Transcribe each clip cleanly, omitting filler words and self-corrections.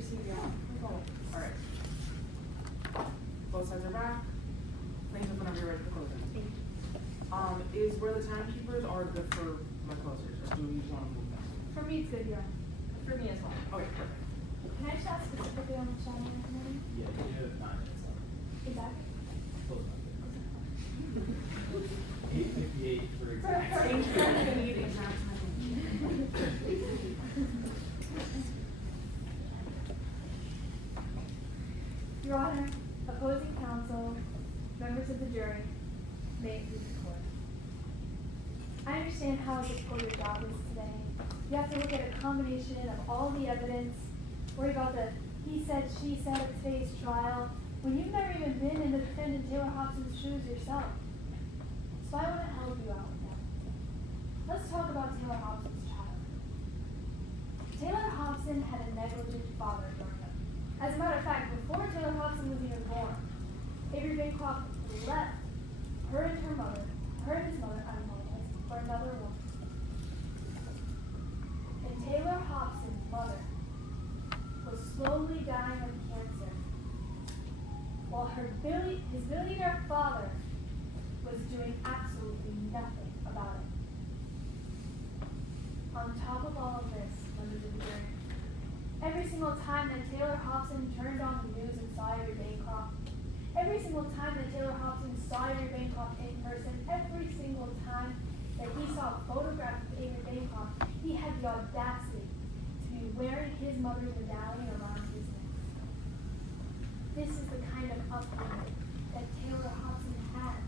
proceed, yeah. All right. Both sides are back. Plaintiff, whenever you're ready for closing. Is where the timekeepers are good for my closers, or do you want to move them? For me, it's good, yeah. For me as well. Okay, perfect. Can I just ask specifically on the shadow committee? Yeah, you have 9 minutes left. Exactly. Close enough. 8:58 for example. Thank you. I need exact time. Your Honor, opposing counsel, members of the jury, may it please the court. I understand how difficult your job is today. You have to look at a combination of all the evidence, worry about the he said, she said of today's trial, when you've never even been in the defendant Taylor Hobson's shoes yourself. So I want to help you out with that. Let's talk about Taylor Hobson's child. Taylor Hobson had a negligent father growing up. As a matter of fact, before Taylor Hobson was even born, Avery Bancroft left her and his mother, for another woman. And Taylor Hobson's mother was slowly dying of cancer, while his billionaire father was doing absolutely nothing about it. On top of all of this, members of the jury, every single time that Taylor Hobson turned on the news and saw Avery Bancroft, every single time that Taylor Hobson saw Avery Bancroft in person, every single time that he saw a photograph of Avery Bancroft, he had the audacity to be wearing his mother's medallion around his neck. This is the kind of upbringing that Taylor Hobson had,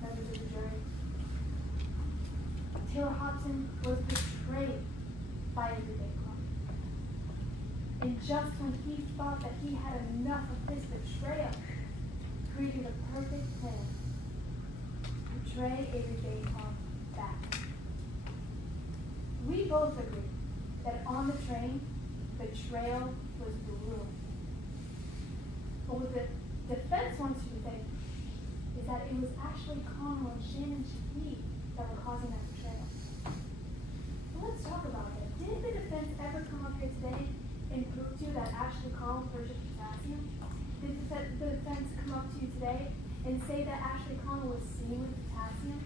members of the jury. Taylor Hobson was betrayed by Avery Bancroft. And just when he thought that he had enough of this betrayal, created a perfect plan to betray Avery Bancroft back. We both agree that on the train, betrayal was brutal. But what the defense wants you to think is that it was actually Cornell and Shannon Shahid that were causing that betrayal. Well, let's talk about it. Did the defense ever come up here today and prove to you that Ashley Connell purchased potassium? Did the defense come up to you today and say that Ashley Connell was seen with potassium?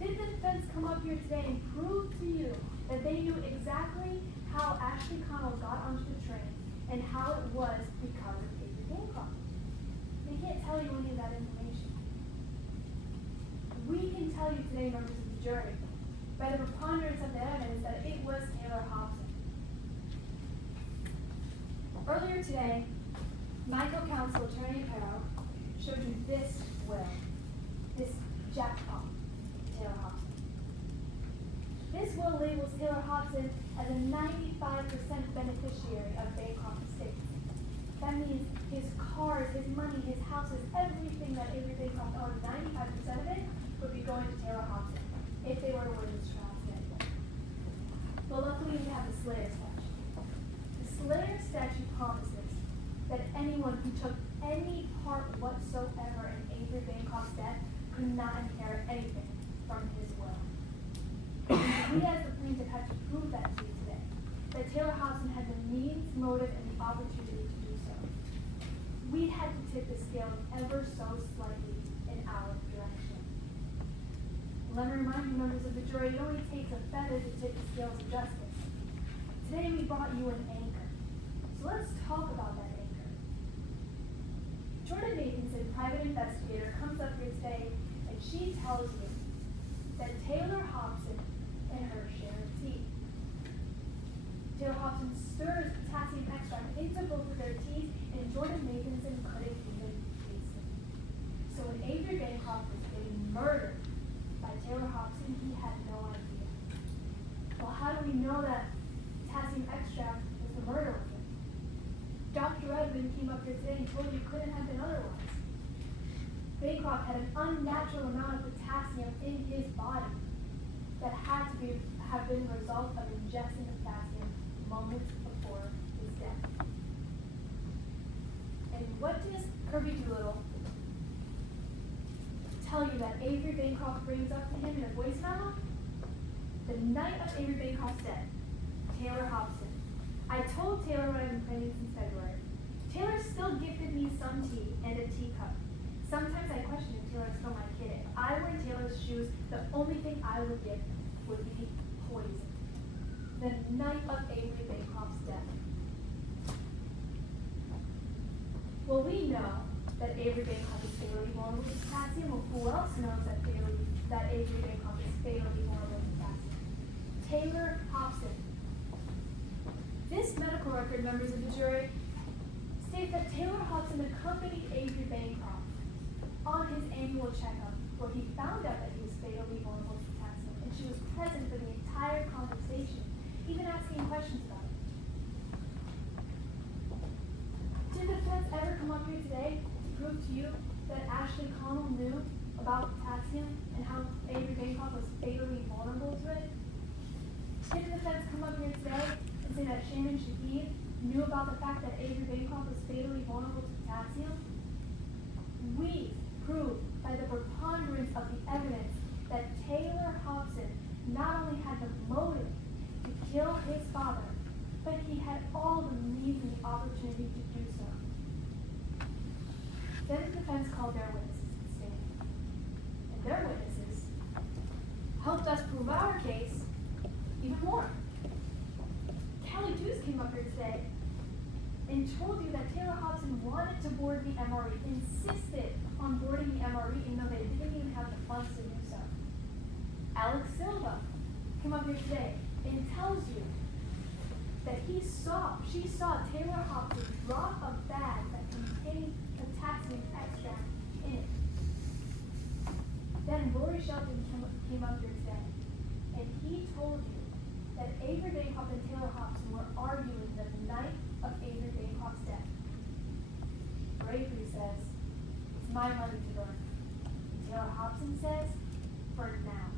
Did the defense come up here today and prove to you that they knew exactly how Ashley Connell got onto the train and how it was because of Avery Bancroft? They can't tell you any of that information. We can tell you today, members of the jury, by the preponderance of the evidence, that it was Taylor Hobson. Earlier today, my co-counsel, Attorney Aparo, showed you this will, this jackpot, Taylor Hobson. This will labels Taylor Hobson as a 95% beneficiary of Bancroft estates. That means his cars, his money, his houses, everything that Avery Bancroft owned, 95% of it would be going to Taylor Hobson if they were to win this trial today. But luckily we have the Slayer statute. The Slayer statute promises that anyone who took any part whatsoever in Avery Bancroft's death could not inherit anything from his will. We as the plaintiff have to prove that to you today, that Taylor Hobson had the means, motive, and the opportunity to do so. We had to tip the scales ever so slightly in our direction. Let me remind you, members of the jury, it only takes a feather to tip the scales of justice. Today we brought you an anchor. So let's talk about that anchor. Jordan Nathanson, private investigator, comes up here today and she tells you that Taylor Hobson and her share of tea. Taylor Hobson stirs potassium extract into both of their teas, and Jordan Nathanson couldn't even taste it. So when Avery Bancroft was getting murdered by Taylor Hobson, he had no idea. Well, how do we know that potassium extract was the murder weapon? Dr. Edwin came up here today and told you it couldn't have been otherwise. Bancroft had an unnatural amount of potassium in his body that had to have been the result of ingesting potassium moments before his death. And what does Kirby Doolittle tell you that Avery Bancroft brings up to him in a voice memo? The night of Avery Bancroft's death, Taylor Hobson I told Taylor what I've been planning since February. Taylor still gifted me some tea and a teacup. Sometimes I question if Taylor stole my kid. If I were in Taylor's shoes, the only thing I would give would be poison. The night of Avery Bancroft's death. Well, we know that Avery Bancroft is fatally vulnerable to potassium. Well, who else knows that Avery Bancroft is fatally vulnerable to potassium? Taylor Hobson. This medical record, members of the jury, states that Taylor Hobson accompanied Avery Bancroft on his annual checkup, where he found out that he was fatally vulnerable to potassium, and she was present for the entire conversation, even asking questions about it. Did the defense ever come up here today to prove to you that Ashley Connell knew about potassium and how Avery Bancroft was fatally vulnerable to it? Did the defense come up here today and say that Shannon Shahid knew about the fact that Avery Bancroft was fatally vulnerable to potassium? We proved by the preponderance of the evidence that Taylor Hobson not only had the motive to kill his father, but he had all the means and the opportunity to do so. Then the defense called their witnesses to the stand. And their witnesses helped us prove our case even more. Kelly Deuce came up here today and told you that Taylor Hobson wanted to board the MRE, insisted on boarding the MRE even though they didn't even have the funds to do so. Alex Silva came up here today and tells you that she saw Taylor Hobson drop a bag that contained potassium extract in it. Then Rory Shelton came up here today and he told you that Avery Bancroft and Taylor Hobson were arguing the night of Avery Bancroft's death. Bravery says, it's my money to burn. And Taylor Hobson says, for now.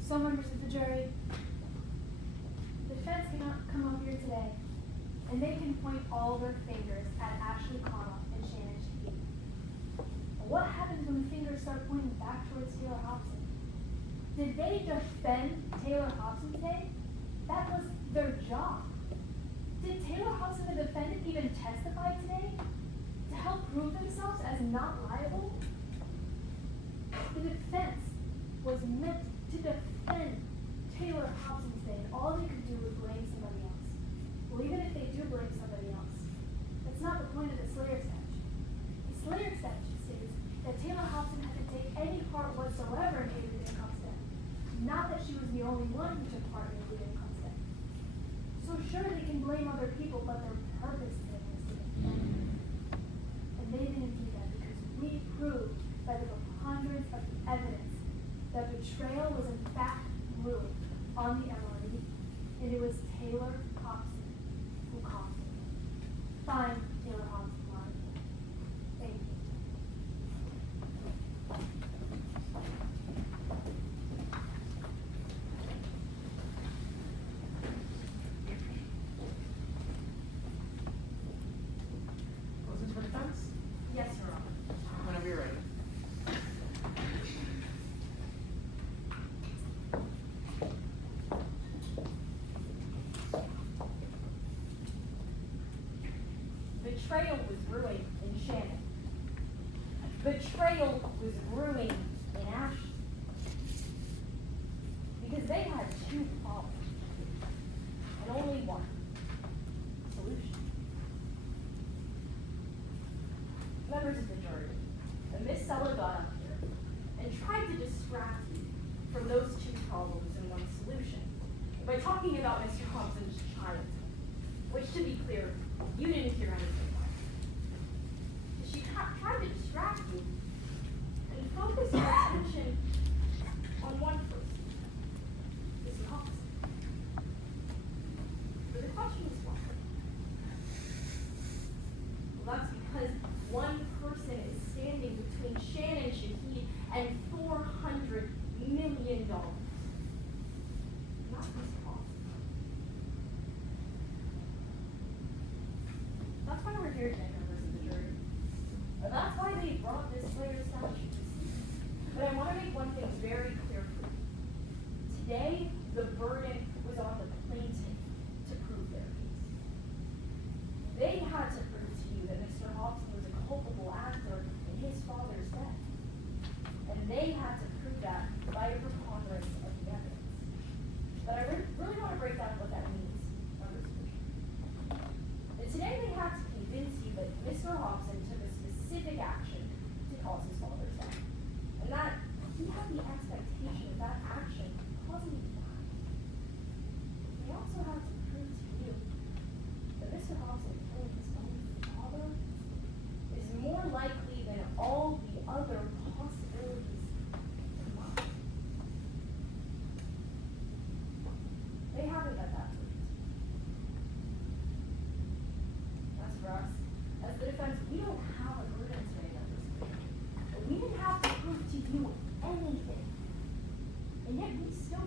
So, members of the jury, the defense cannot come up here today and they can point all their fingers at Ashley Connell and Shannon Shahid. But what happens when the fingers start pointing back towards Taylor Hobson? Did they defend Taylor Hobson today? That was their job. Did Taylor Hobson, the defendant, even testify today to help prove themselves as not liable? The defense was meant to defend Taylor Hobson today, and all they could do was blame somebody else. Well, even if they do blame somebody else, that's not the point of the Slayer statute. The Slayer statute states that Taylor Hobson had to take any part whatsoever in Avery Bancroft's death. Not that she was the only one who took part in Avery Bancroft's death. So sure, they can blame other people, but their purpose today was to defend them. And they didn't do that because we proved by the preponderance of the evidence that betrayal was in fact brewing on the MRE, and it was Taylor Hobson who caused it. Find Taylor Hobson liable. Thank you. Closing for defense? Yes, Your Honor. Whenever you're ready. Betrayal was brewing in Shannon. Betrayal was brewing in Ashley. Because they had two problems. And only one solution. Members of the jury, Miss Sella got up here and tried to distract you from those two problems and one solution by talking about Mr. Hobson's childhood, which, to be clear, you didn't hear anything about. She tried to distract you and focus your attention on one person, Mr. Hobson. But the question is why? Well, that's because one person is standing between Shannon Shahid and $400 million. Not Mr. Hobson. That's why we're here today, members of the jury. And that's why they brought this Slayer statute. But I want to make one thing very clear for you. Today, the burden was on the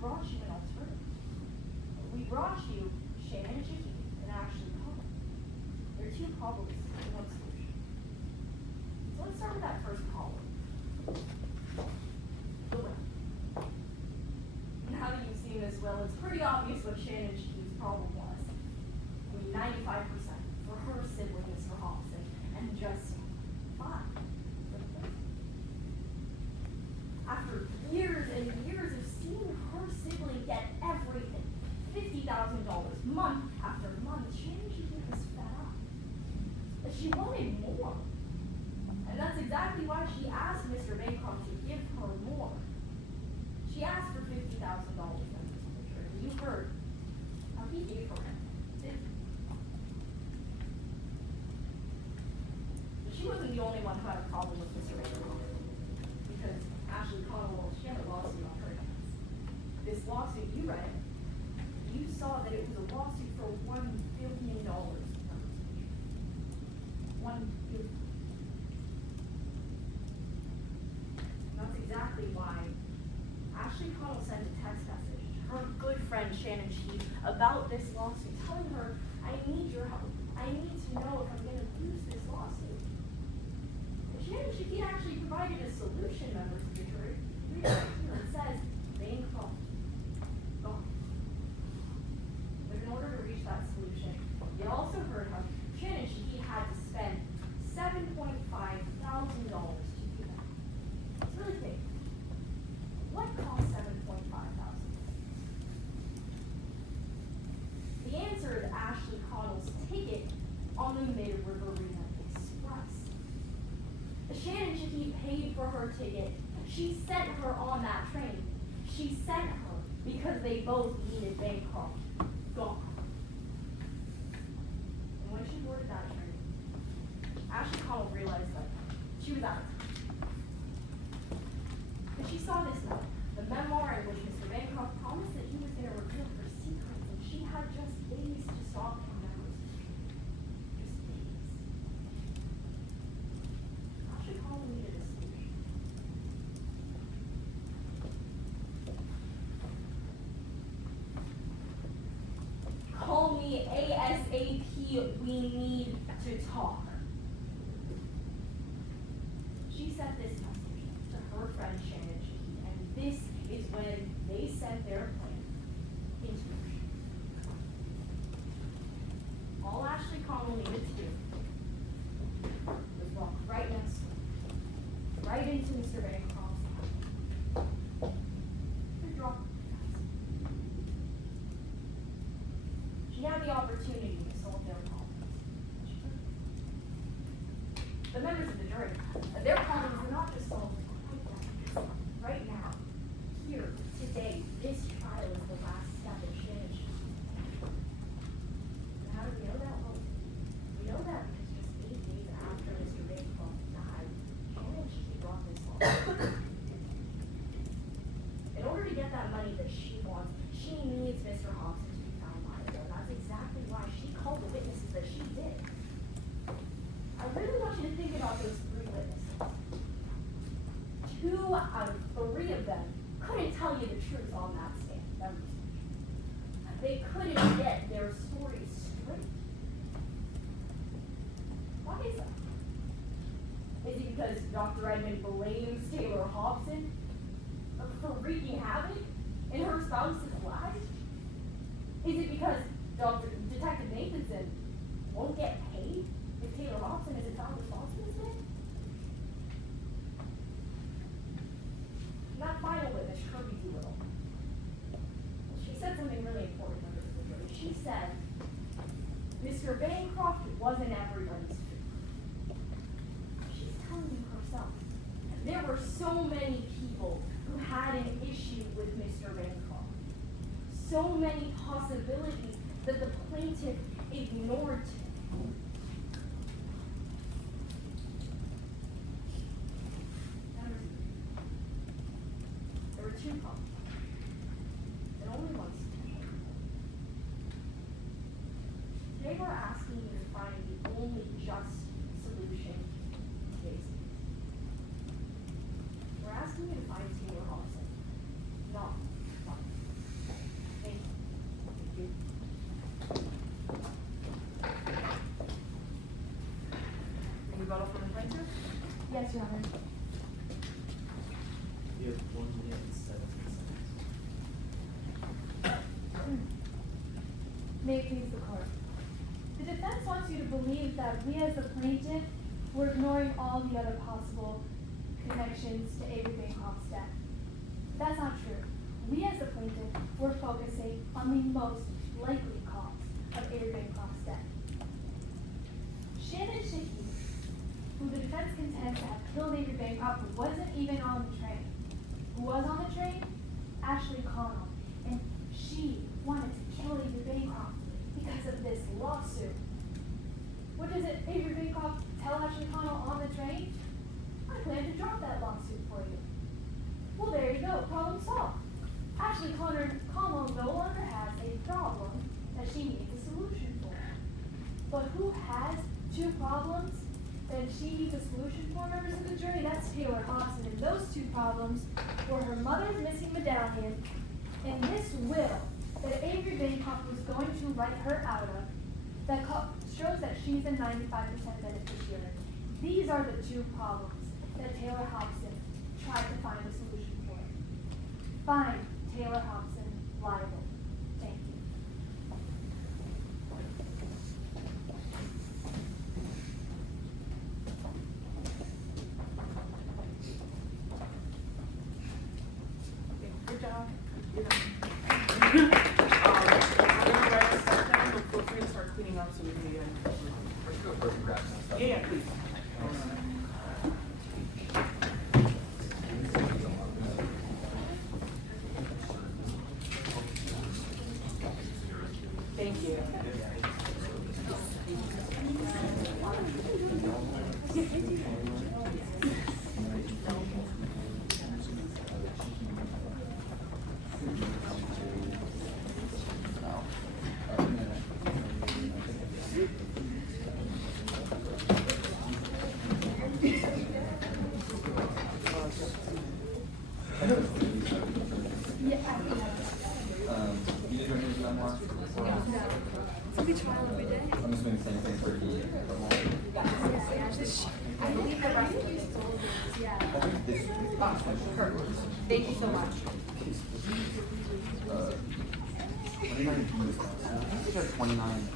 brought you an alternative. We brought you Shannon Shaheen and Ashley Cohen. There are two problems and one solution. So let's start with that first problem. The will. Now that you've seen this will, it's pretty obvious what Shannon Shaheen's problem was. I mean, 95% for her sibling, Mr. Hobson, and just 5 for the third. After years and years of seeing her sibling get everything, $50,000 month after month, Shannon Shaheen was fed up. But she wanted more. And that's exactly why she asked Mr. Bancroft to give her more. She asked for $50,000, and you heard how he gave her $50,000. But she wasn't the only one who had a problem with Mr. Bancroft, because Ashley Connell, she had a lawsuit on her hands. This lawsuit, you read it. You saw that it was a lawsuit for $1 billion. $1 billion. That's exactly why Ashley Connell sent a text message to her good friend Shannon Shaheen about this lawsuit, telling her, I need your help. I need to know if I'm going to lose this lawsuit. And Shannon Shaheen actually provided a solution, members of the jury. Read it here. It says, Bancroft, gone. But in order to reach that solution, you also heard how Shannon Shaheen had to spend $7,500 to do that. It's really big. What cost $7,500? The answer is Ashley Connell's ticket on the Mid-River Regional Express. Shannon Shaheen paid for her ticket. She sent her on that train. She sent her because they both needed Bancroft gone. And when she boarded that train, Ashley Connell realized that she was out of time. And she saw this note, the memoir in which Mr. Bancroft promised that he was going to reveal her secrets, and she had just days to stop him, members. Just days. Ashley Connell needed a solution. Call me ASAP, we need to talk. She sent this message to her friend Shannon Shaheen, and this is when they set their plan into motion. All Ashley Connell needed to do was walk right next door, right into Mr. Bancroft's house, and drop her keys. She had the opportunity to solve their problems. She took it. The members of the jury, their problems were not just solved quite yet. Right now, here, today, this trial is the last step in Shannon Shaheen's plan. And how do we know that? Well, we know that because just 8 days after Mr. Bancroft died, Shannon Shaheen brought this law. In order to get that money that she wants, she needs Mr. Hobson to be found liable. And that's exactly why she called the witnesses that she did. I really want you to think about those 3 witnesses. 2 out of 3 of them couldn't tell you the truth on that stand. They couldn't get their stories straight. Why is that? Is it because Dr. Edmond blames Taylor Hobson for wreaking havoc in her spouse's life? Is it because Detective Nathanson won't get paid if Taylor Hobson isn't found responsible today? That final witness, Kirby Doolittle, she said something really important under the jury. She said, Mr. Bancroft wasn't everybody's favorite. She's telling you herself. There were so many people who had an issue with Mr. Bancroft. So many possibilities that the plaintiff ignored today. There were 2 problems, and only one solution. Today we're asking you to find the only just solution to today's case. We're asking you to find Taylor Hobson, not one. negative 1,017,000. May it please the court. The defense wants you to believe that we as the plaintiff were ignoring all the other possible connections to Avery Bancroft's death. That's not true. We as the plaintiff were focusing on the most likely cause of Avery Bancroft's death. Shannon Shickey, who the defense contends to have killed Avery Bancroft, who wasn't even on the train. Who was on the train? Ashley Connell. And she wanted to kill Avery Bancroft because of this lawsuit. What does Avery Bancroft tell Ashley Connell on the train? I plan to drop that lawsuit for you. Well, there you go, problem solved. Ashley Connell no longer has a problem that she needs a solution for. But who has two problems that she needs a solution for, members of the jury? That's Taylor Hobson. And those two problems were her mother's missing medallion and this will that Avery Bancroft was going to write her out of that shows that she's a 95% beneficiary. These are the two problems that Taylor Hobson tried to find a solution for. Find Taylor Hobson liable. Thank you. Good job. You're done. I'm gonna write stuff down, but feel free to start cleaning up so we can begin. Yeah, please. Thank you. You did any memoir? So we trial every day? I'm just doing the same thing for E. I believe the rest of these soldiers, yeah. Thank you so much. 29 These are 29.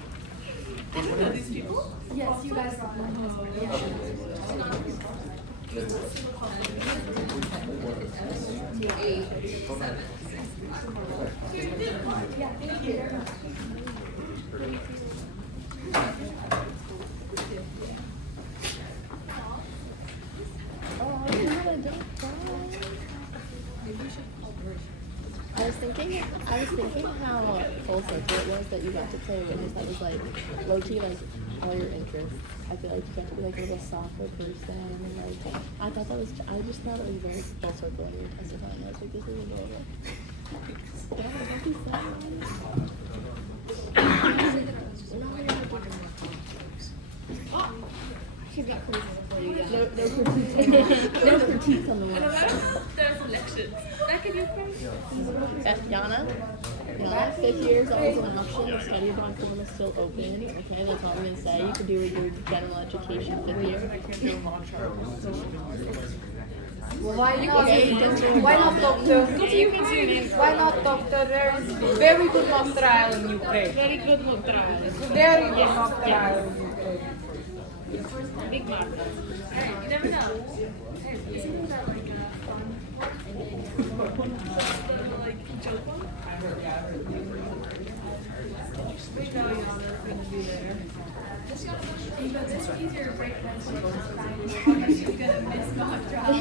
I don't know these people. Yes, you guys got them. Yeah, thank you very much. I was thinking how full circle it was that you got to play a witness that was like low key like all your interests. I feel like you got to be like a little softer person and like I just thought it was very full circle when you were testifying. I was like, this is adorable. Yeah, don't be sad. No critiques on the And one. about there's elections. That could be fun. Yana, 5th year is always an option. The study abroad program is still open. Okay, that's all I'm going to say. You can do your general education 5th year. Well, why not? Okay, you can do Why not, doctor? you can do it. Why not, doctor? There is very good mock trial in Ukraine. Very good mock trial. Very good mock trial in Ukraine. Big mark. Hey, you never know. Hey, isn't that like a fun like joke one? We know y'all are gonna be there. But this is easier to break down so she's gonna miss mock trial.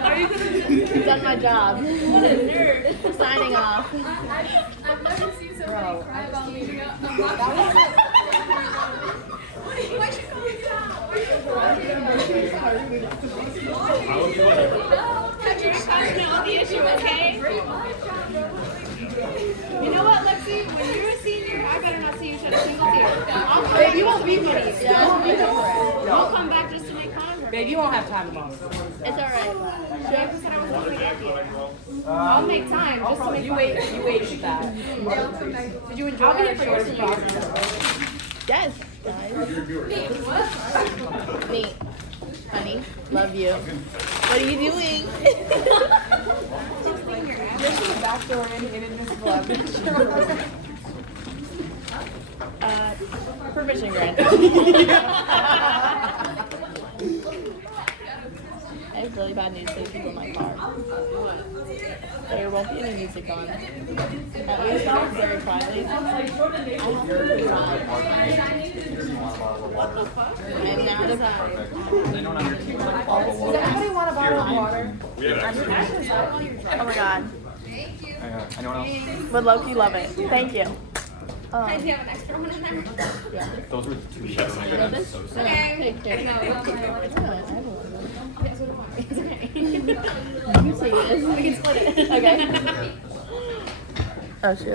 Are you gonna Done my job. What a nerd. Signing off. I've never seen somebody cry about leaving a mock That trial. was it. Why should call you out? You're confident on the issue, okay? You know what, Lexi? When you're a senior, I better not see you shed a single tear. Babe, you won't be for it. Yeah. You won't be there for it. We'll come back just to make fun of her. Babe, you won't have time tomorrow. It's alright. She actually said I was going to forget you. I'll make time just to make You fun wait. of her. You waited for that. Did you enjoy I'll be our the short first to use process? Yes, guys. Me. Honey, love you. What are you doing? This is a backdoor in inadmissible evidence. Permission granted. I have really bad news for the people in my car. There won't be any music on. At least not very quietly. I have to drive. I'm now tired. Anyone on your team like bottle of water? Does anybody want a bottle of Here, water? Oh my god. Anyone else? Would Loki love it. Thank you. Do you have an extra one in there? Yeah. Those were the two shots. Okay. Take care. I have one. It's okay. You see this. We can split it. Okay. Oh shoot.